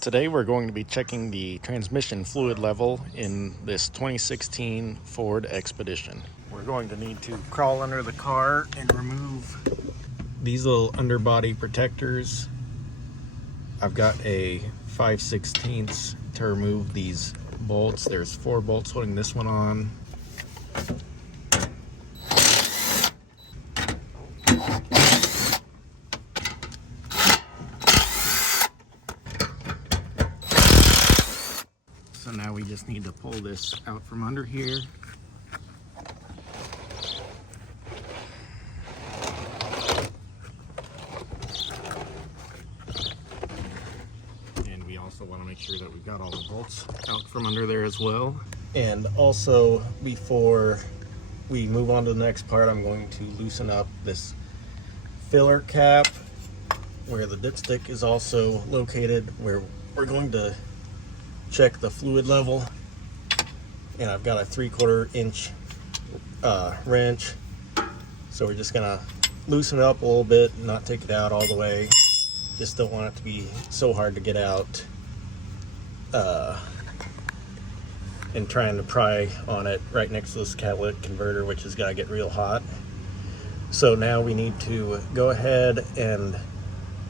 Today we're going to be checking the transmission fluid level in this 2016 Ford Expedition. We're going to need to crawl under the car and remove these little underbody protectors. I've got a 5/16 to remove these bolts. There's 4 bolts holding this one on. So now we just need to pull this out from under here. And we also want to make sure that we've got all the bolts out from under there as well. And also, before we move on to the next part, I'm going to loosen up this filler cap where the dipstick is also located, where we're going to check the fluid level. And I've got a 3/4 inch wrench, so we're just gonna loosen it up a little bit, not take it out all the way. Just don't want it to be so hard to get out and trying to pry on it right next to this catalytic converter, which is gonna get real hot. So now we need to go ahead and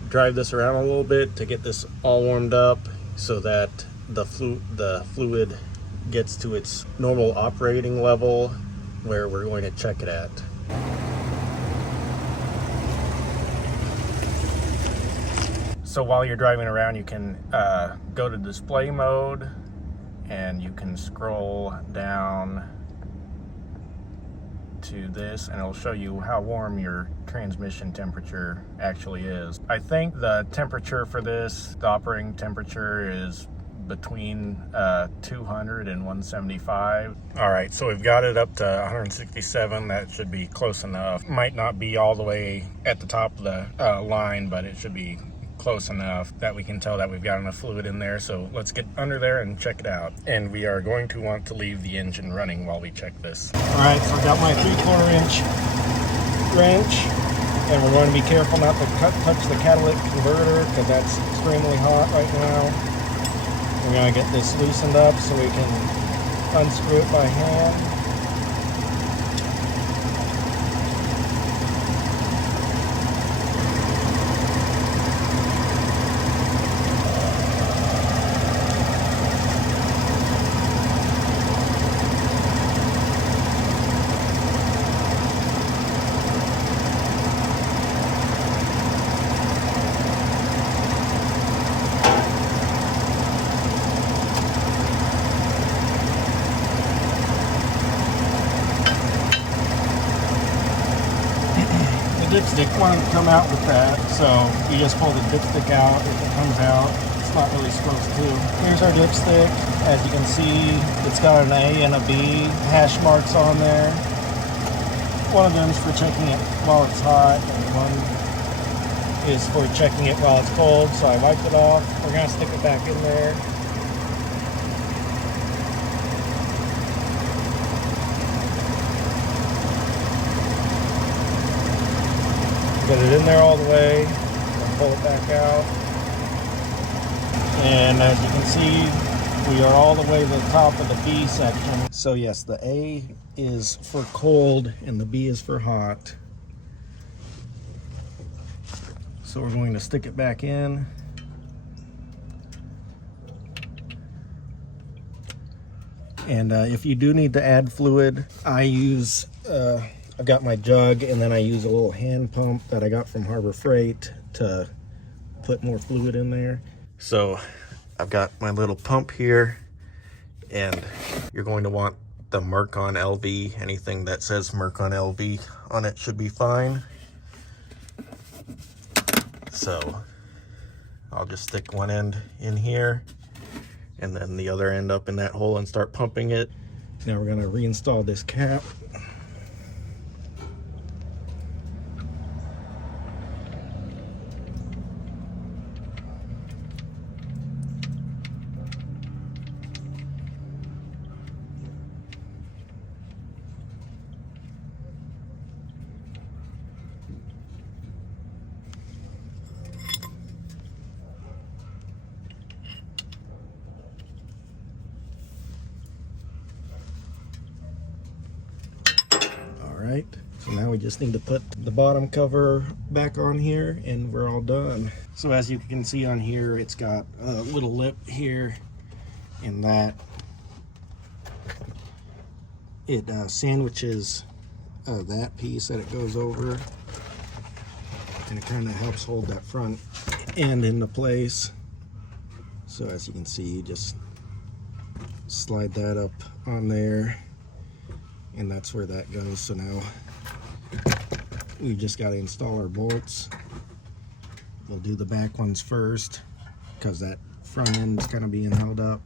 drive this around a little bit to get this all warmed up so that the fluid gets to its normal operating level where we're going to check it at. So while you're driving around, you can go to display mode and you can scroll down to this and it'll show you how warm your transmission temperature actually is. I think the temperature for this, the operating temperature, is between 200 and 175. All right, so we've got it up to 167. That should be close enough. Might not be all the way at the top of the line, but it should be close enough that we can tell that we've got enough fluid in there. So let's get under there and check it out. And we are going to want to leave the engine running while we check this. All right, so I've got my 3/4 inch wrench, and we're going to be careful not to touch the catalytic converter because that's extremely hot right now. We're going to get this loosened up so we can unscrew it by hand. Dipstick wanted to come out with that, so we just pull the dipstick out. If it comes out, it's not really supposed to. Here's our dipstick. As you can see, it's got an A and a B hash marks on there. One of them is for checking it while it's hot, and one is for checking it while it's cold. So I wiped it off. We're gonna stick it back in there. Get it in there all the way, and pull it back out. And as you can see, we are all the way to the top of the B section. So yes, the A is for cold and the B is for hot. So we're going to stick it back in. And if you do need to add fluid, I use I've got my jug, and then I use a little hand pump that I got from Harbor Freight to put more fluid in there. So I've got my little pump here, and you're going to want the Mercon LV. Anything that says Mercon LV on it should be fine. So I'll just stick one end in here and then the other end up in that hole and start pumping it. Now we're going to reinstall this cap. right, so now we just need to put the bottom cover back on here and we're all done. So as you can see on here, it's got a little lip here, and that it sandwiches that piece that it goes over, and it kind of helps hold that front end into place. So as you can see, you just slide that up on there, and that's where that goes. So now we just got to install our bolts. We'll do the back ones first because that front end is kind of being held up.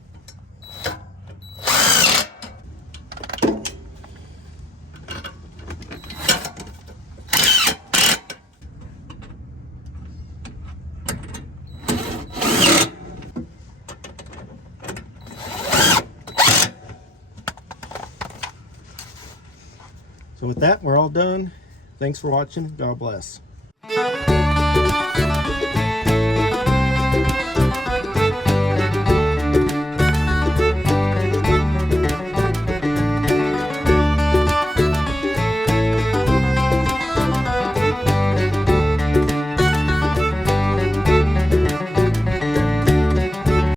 So with that, we're all done. Thanks for watching. God bless.